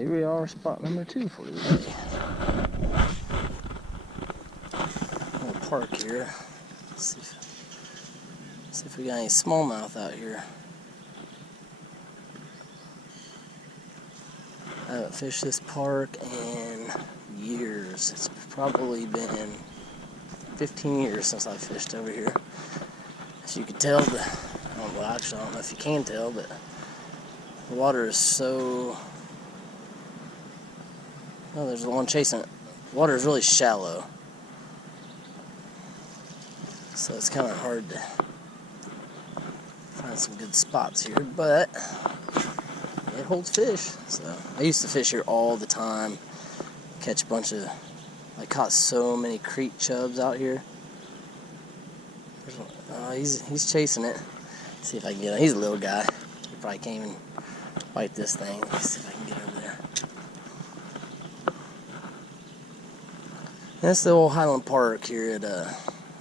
here we are, spot number 2 for today. Little park here. See if we got any smallmouth out here. I haven't fished this park in years. It's probably been 15 years since I fished over here. As you can tell, well, actually, I don't know if you can tell, but the water is so... Oh, there's the one chasing it. The water is really shallow, so it's kind of hard to find some good spots here, but it holds fish. So I used to fish here all the time, catch a bunch of... I caught so many creek chubs out here. He's chasing it. Let's see if I can get him. He's a little guy. He probably can't even bite this thing. Let's see if I can get over there. That's the old Highland Park here at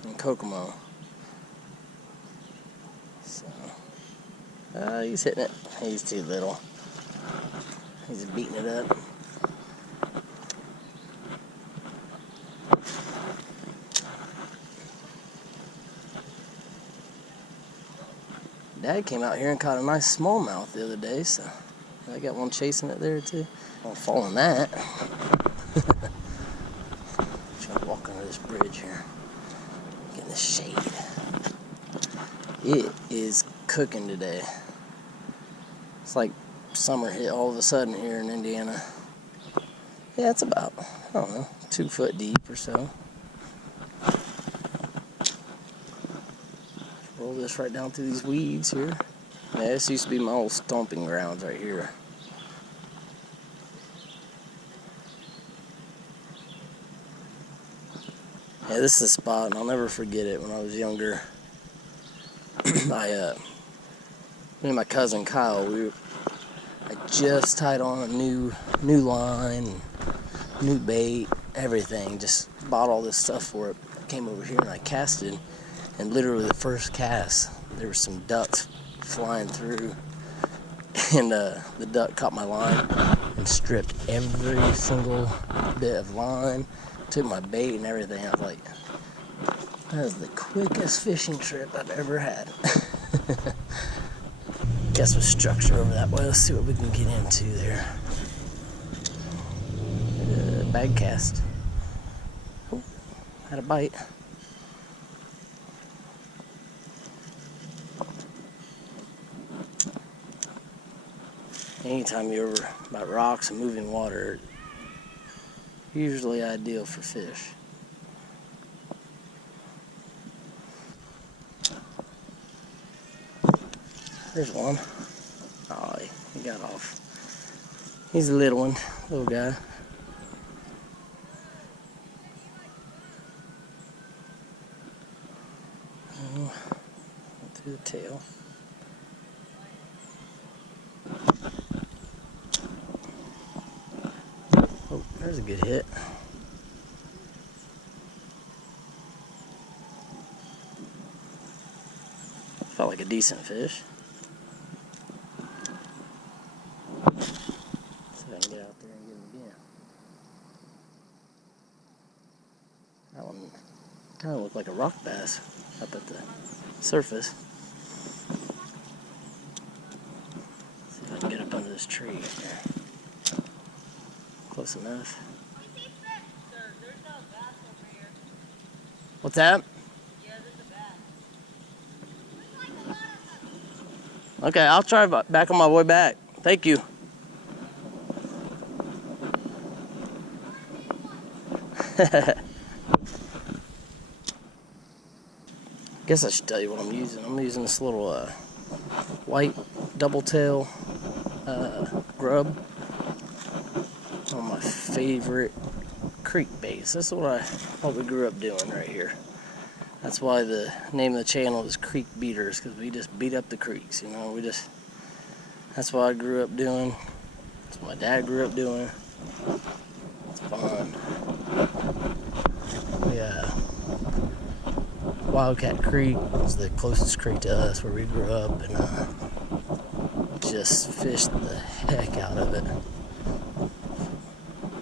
in Kokomo. So he's hitting it. He's too little. He's beating it up. Dad came out here and caught a nice smallmouth the other day, so I got one chasing it there too. I'm following that. Trying to walk under this bridge here. Get in the shade. It is cooking today. It's like summer hit all of a sudden here in Indiana. Yeah, it's about, I don't know, 2 foot deep or so. Roll this right down through these weeds here. Yeah, this used to be my old stomping grounds right here. Yeah, this is a spot, and I'll never forget it. When I was younger, me and my cousin Kyle, I just tied on a new line, new bait, everything. Just bought all this stuff for it. Came over here and I casted. And literally the first cast, there were some ducks flying through, and the duck caught my line and stripped every single bit of line, took my bait and everything. I was like, that is the quickest fishing trip I've ever had. Guess with structure over that way. Let's see what we can get into there. Bag cast. Oh, had a bite. Anytime you're over by rocks and moving water, usually ideal for fish. There's one. Oh, he got off. He's a little one, little guy. Went through the tail. Oh, there's a good hit. Felt like a decent fish. See if I can get out there and get him again. That one kind of looked like a rock bass up at the surface. See if I can get up under this tree right there. Close enough. There's no bass over here. What's that? Yeah, there's a bass. Okay, I'll try back on my way back. Thank you. Guess I should tell you what I'm using. I'm using this little white double tail grub. One of my favorite creek baits. This is what we grew up doing right here. That's why the name of the channel is Creek Beaters, because we just beat up the creeks, you know. That's what I grew up doing. That's what my dad grew up doing. It's fun. Yeah. Wildcat Creek was the closest creek to us where we grew up, and just fished the heck out of it.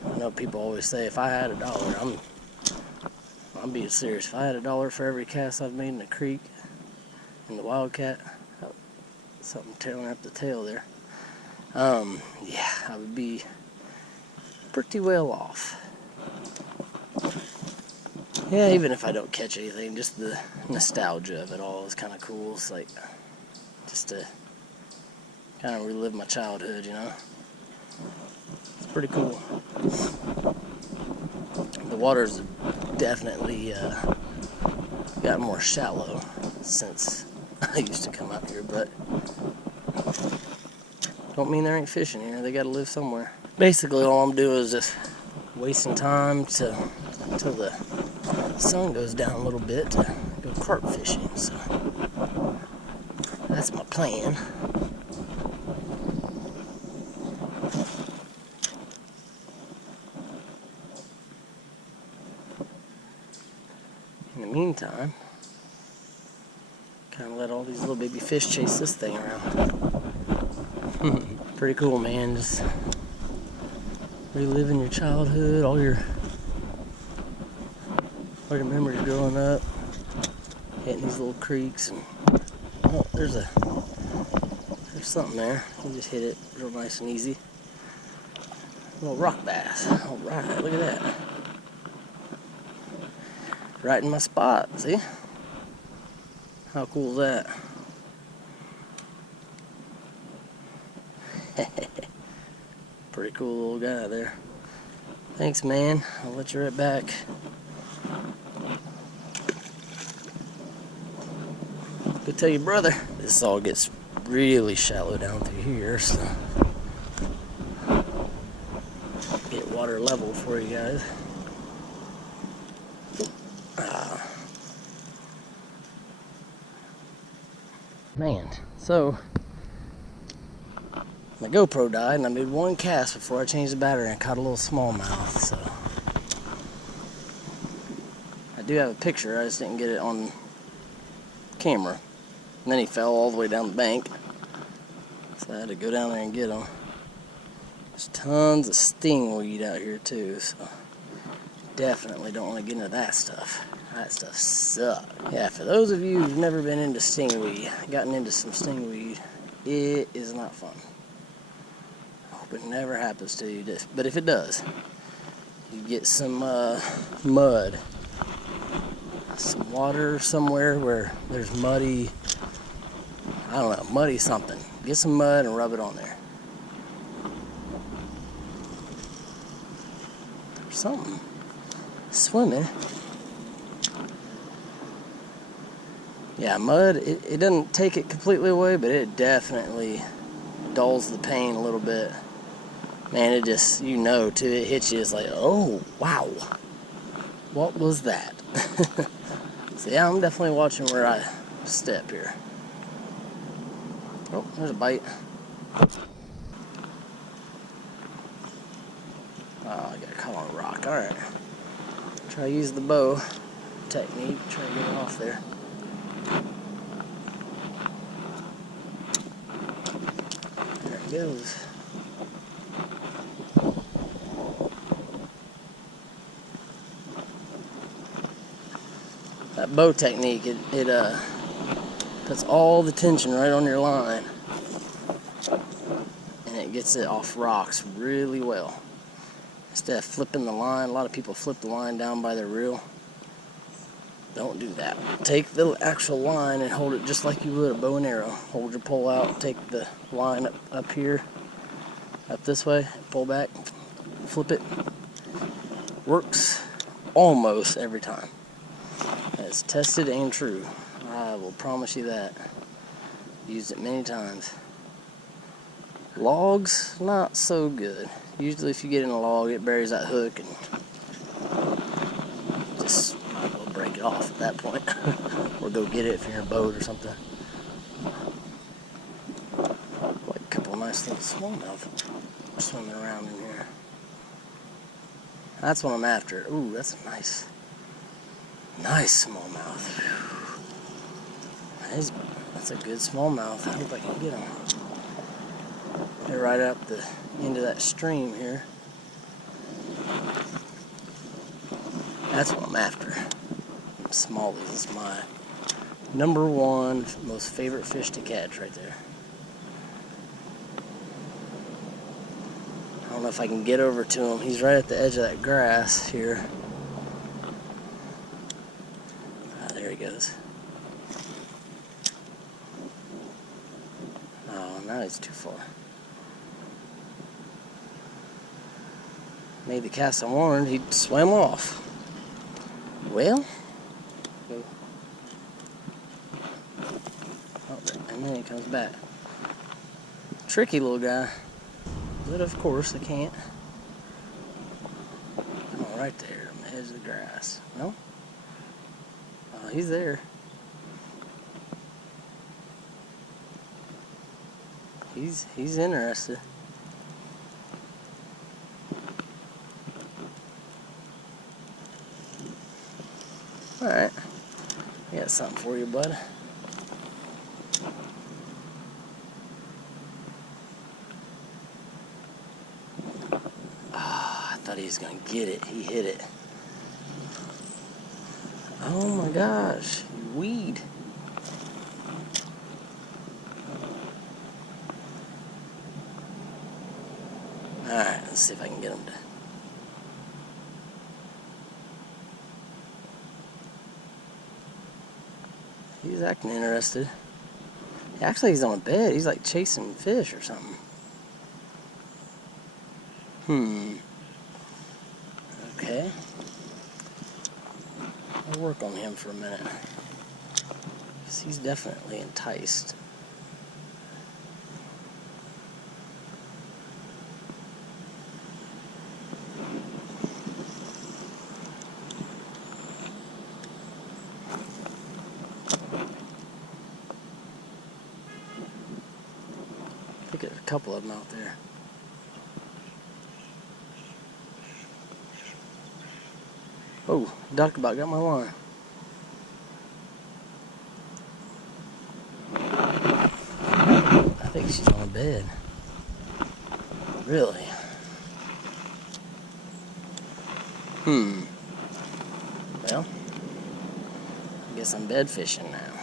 I know people always say if I had $1, I'm being serious. If I had $1 for every cast I've made in the creek, in the wildcat, something tearing up the tail there. Yeah, I would be pretty well off. Yeah, even if I don't catch anything, just the nostalgia of it all is kind of cool. It's like just to kind of relive my childhood, you know. It's pretty cool. The water's definitely got more shallow since I used to come out here, but don't mean there ain't fish in here. They gotta live somewhere. Basically, all I'm doing is just wasting time until the sun goes down a little bit to go carp fishing. So that's my plan. In the meantime, kind of let all these little baby fish chase this thing around. Pretty cool, man. Just reliving your childhood, all your memories growing up, hitting these little creeks, and oh, there's something there. You just hit it real nice and easy. A little rock bass. All right, look at that. Right in my spot. See? How cool is that? Pretty cool little guy there. Thanks, man. I'll let you right back. Go tell your brother. This all gets really shallow down through here, so get water level for you guys. Man, so my GoPro died and I made one cast before I changed the battery and caught a little smallmouth, so I do have a picture, I just didn't get it on camera. And then he fell all the way down the bank, so I had to go down there and get him. There's tons of stingweed out here too, so definitely don't want to get into that stuff. That stuff sucks. Yeah, for those of you who've never been into stingweed, gotten into some stingweed, it is not fun. I hope it never happens to you, but if it does, you get some mud, some water somewhere where there's muddy, I don't know, muddy something. Get some mud and rub it on there. There's something swimming. Yeah, mud, it doesn't take it completely away, but it definitely dulls the pain a little bit. Man, it just, you know, too, it hits you, it's like, oh, wow. What was that? So yeah, I'm definitely watching where I step here. Oh, there's a bite. Oh, I got caught on a rock. Alright. Try to use the bow technique, try to get it off there. There it goes. That bow technique, it puts all the tension right on your line, and it gets it off rocks really well. Instead of flipping the line, a lot of people flip the line down by their reel. Don't do that. Take the actual line and hold it just like you would a bow and arrow. Hold your pole out, take the line up here, up this way, pull back, flip it. Works almost every time. It's tested and true. I will promise you that. Used it many times. Logs, not so good. Usually if you get in a log, it buries that hook and just might as well break it off at that point. Or go get it if you're in a boat or something. Like a couple of nice little smallmouth swimming around in here. That's what I'm after. Ooh, that's a nice smallmouth. That's a good smallmouth. I hope I can get him. They're right up the end of that stream here. That's what I'm after. Smallies is my #1 most favorite fish to catch right there. I don't know if I can get over to him. He's right at the edge of that grass here. Ah, there he goes. Oh, now he's too far. Made the cast I wanted, he swam off. Well, oh, and then he comes back. Tricky little guy, but of course I can't. Oh, right there on the edge of the grass. No? Oh, he's there. He's interested. Alright, I got something for you, bud. Ah, I thought he was gonna get it. He hit it. Oh my gosh, weed. Alright, let's see if I can get him to. He's acting interested. Actually, he's on a bed. He's like chasing fish or something. Okay. I'll work on him for a minute. 'Cause he's definitely enticed. I think there's a couple of them out there. Oh, duck about got my line. I think she's on a bed. Really? Well, I guess I'm bed fishing now.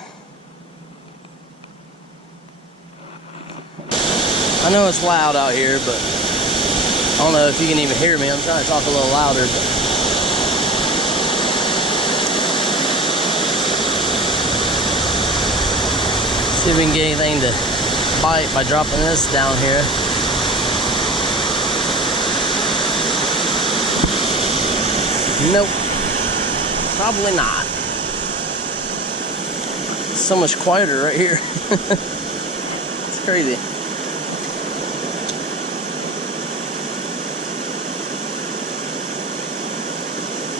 I know it's loud out here, but I don't know if you can even hear me. I'm trying to talk a little louder, but see if we can get anything to bite by dropping this down here. Nope, probably not. It's so much quieter right here. It's crazy.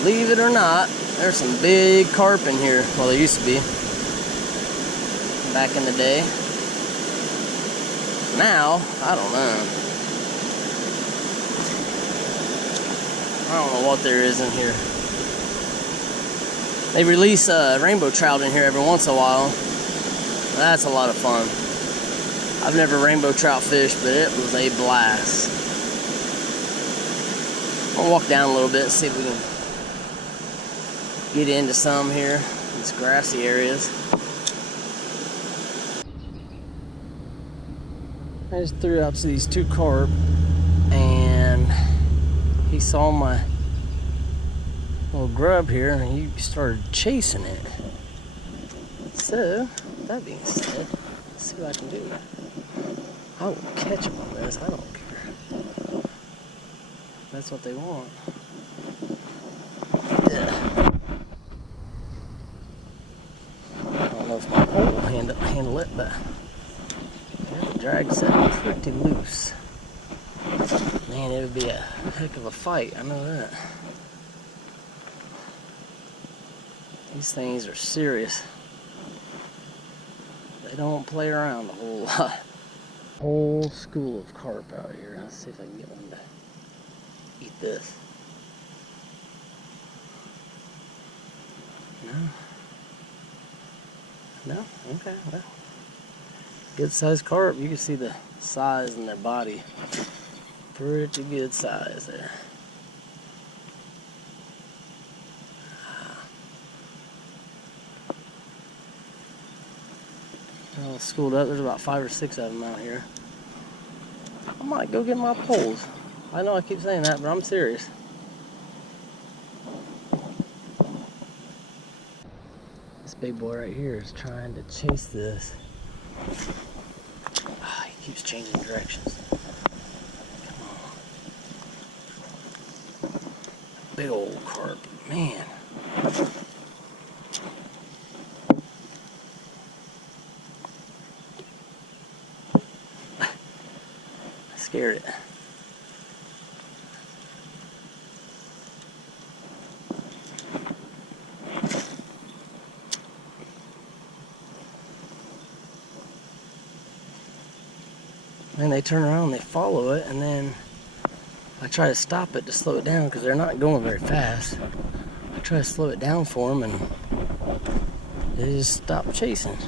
Believe it or not, there's some big carp in here. Well, there used to be back in the day. Now, I don't know. I don't know what there is in here. They release rainbow trout in here every once in a while. That's a lot of fun. I've never rainbow trout fished, but it was a blast. I'll walk down a little bit and see if we can get into some here, these grassy areas. I just threw out to these 2 carp, and he saw my little grub here, and he started chasing it. So, that being said, let's see what I can do. I will catch him on this, I don't care. That's what they want. Yeah. I don't know if my pole will handle it, but yeah, the drag set pretty loose. Man, it would be a heck of a fight, I know that. These things are serious. They don't play around a whole lot. Whole school of carp out here. Let's see if I can get one to eat this. No? No? Okay, well. Good sized carp. You can see the size in their body. Pretty good size there. They're all schooled up. There's about 5 or 6 of them out here. I might go get my poles. I know I keep saying that, but I'm serious. This big boy right here is trying to chase this. He keeps changing directions. Come on. Big old carp, man. I scared it. And they turn around, they follow it, and then I try to stop it to slow it down because they're not going very fast. I try to slow it down for them, and they just stop chasing.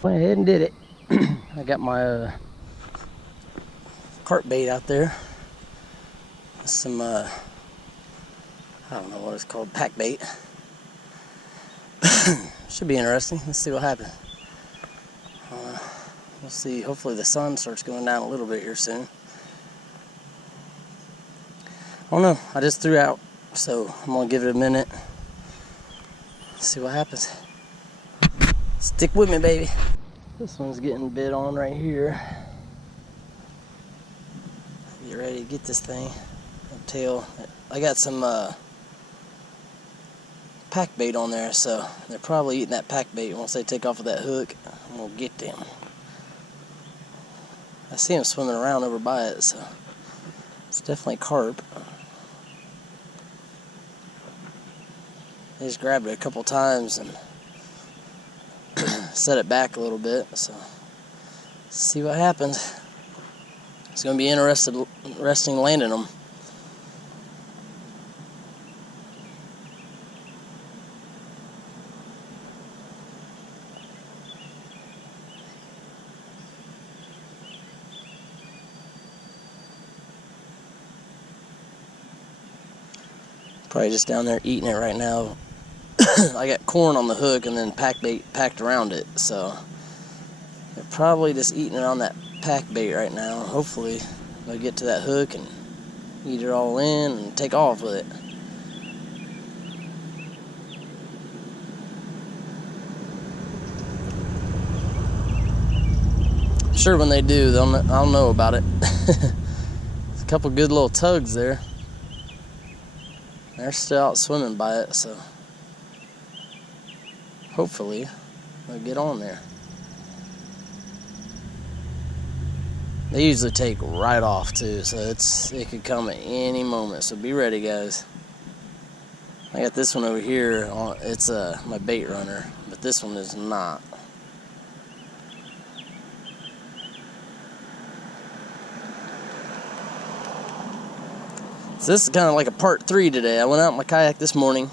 Went ahead and did it. I got my carp bait out there. Some, I don't know what it's called, pack bait. Should be interesting. Let's see what happens. We'll see. Hopefully the sun starts going down a little bit here soon. I don't know. I just threw out, so I'm going to give it a minute. See what happens. Stick with me, baby. This one's getting bit on right here. Get ready to get this thing. Tail. I got some pack bait on there, so they're probably eating that pack bait. Once they take off with that hook, I'm going to get them. I see them swimming around over by it, so it's definitely carp. I just grabbed it a couple times and set it back a little bit, so see what happens. It's going to be interesting landing them. Probably just down there eating it right now. I got corn on the hook and then pack bait packed around it, so they're probably just eating it on that pack bait right now. Hopefully they'll get to that hook and eat it all in and take off with it. Sure, when they do, I'll know about it. There's a couple good little tugs there. They're still out swimming by it, so hopefully they'll get on there. They usually take right off too, so it could come at any moment. So be ready, guys. I got this one over here. It's my bait runner, but this one is not. So this is kind of like a part 3 today. I went out in my kayak this morning,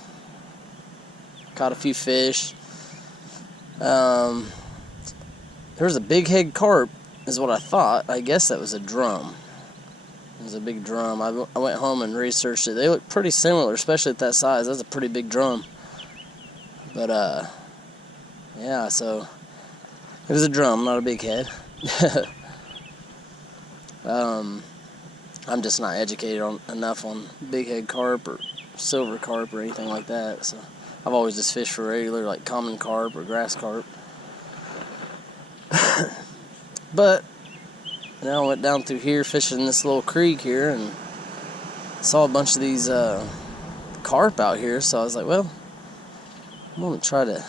caught a few fish. There was a big head carp, is what I thought. I guess that was a drum. It was a big drum. I went home and researched it. They look pretty similar, especially at that size. That's a pretty big drum. But yeah, so it was a drum, not a big head. I'm just not educated enough on big head carp or silver carp or anything like that. So I've always just fished for regular, like common carp or grass carp. But now I went down through here fishing this little creek here and saw a bunch of these carp out here. So I was like, well, I'm going to try to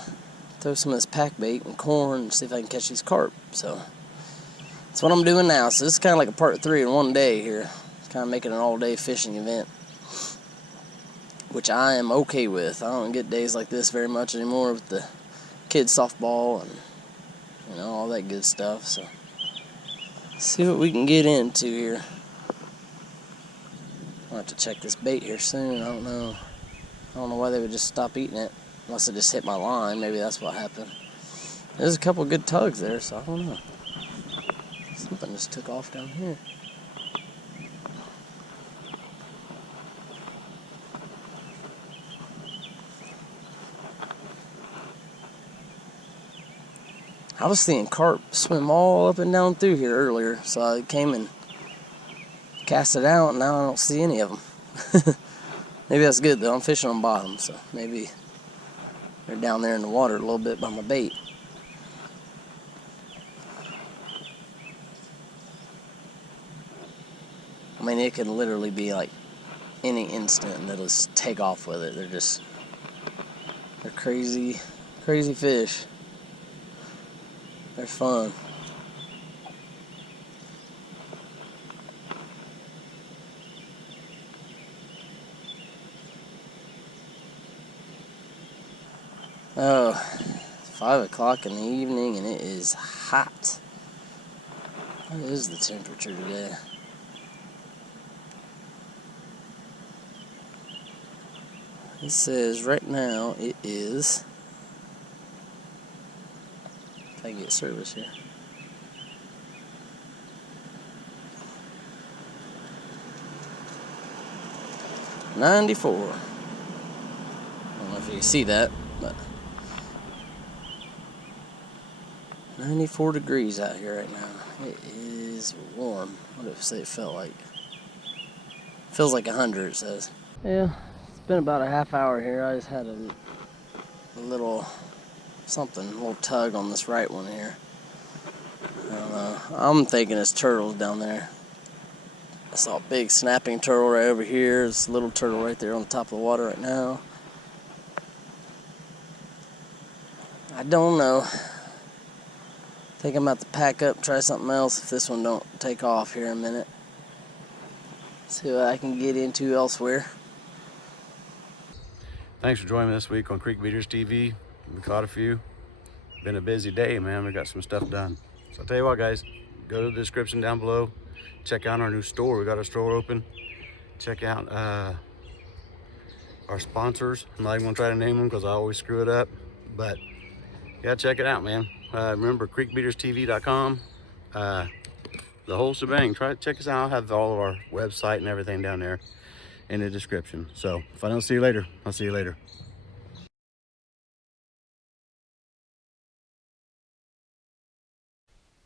throw some of this pack bait and corn and see if I can catch these carp. So that's what I'm doing now. So this is kind of like a part 3 in one day here. Kind of making an all-day fishing event, which I am okay with. I don't get days like this very much anymore with the kids softball and all that good stuff. So let's see what we can get into here. I'll have to check this bait here soon. I don't know why they would just stop eating it unless it just hit my line. Maybe that's what happened. There's a couple good tugs there, so I don't know. Something just took off down here. I was seeing carp swim all up and down through here earlier, so I came and cast it out, and now I don't see any of them. Maybe that's good though. I'm fishing on bottom, so maybe they're down there in the water a little bit by my bait. I mean, it could literally be like any instant and they'll just take off with it. They're crazy, crazy fish. They're fun. Oh, it's 5 o'clock in the evening and it is hot. What is the temperature today? It says right now it is, if I get service here, $94. I don't know if you can see that, but 94 degrees out here right now. It is warm. What did it say it felt like? Feels like 100, it says. Yeah, it's been about a half hour here. I just had a little something, a little tug on this right one here. I don't know. I'm thinking it's turtles down there. I saw a big snapping turtle right over here. There's a little turtle right there on the top of the water right now. I don't know. I think I'm about to pack up, try something else if this one don't take off here in a minute. See what I can get into elsewhere. Thanks for joining me this week on Creek Beaters TV. We caught a few. Been a busy day, man. We got some stuff done. So I'll tell you what, guys, go to the description down below. Check out our new store. We got our store open. Check out our sponsors. I'm not even gonna try to name them because I always screw it up. But yeah, check it out, man. Remember creekbeaterstv.com. The whole shebang. Try to check us out. I'll have all of our website and everything down there in the description. So if I don't see you later, I'll see you later.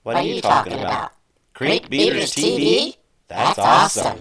What are you talking about? Creek Beaters TV? That's awesome.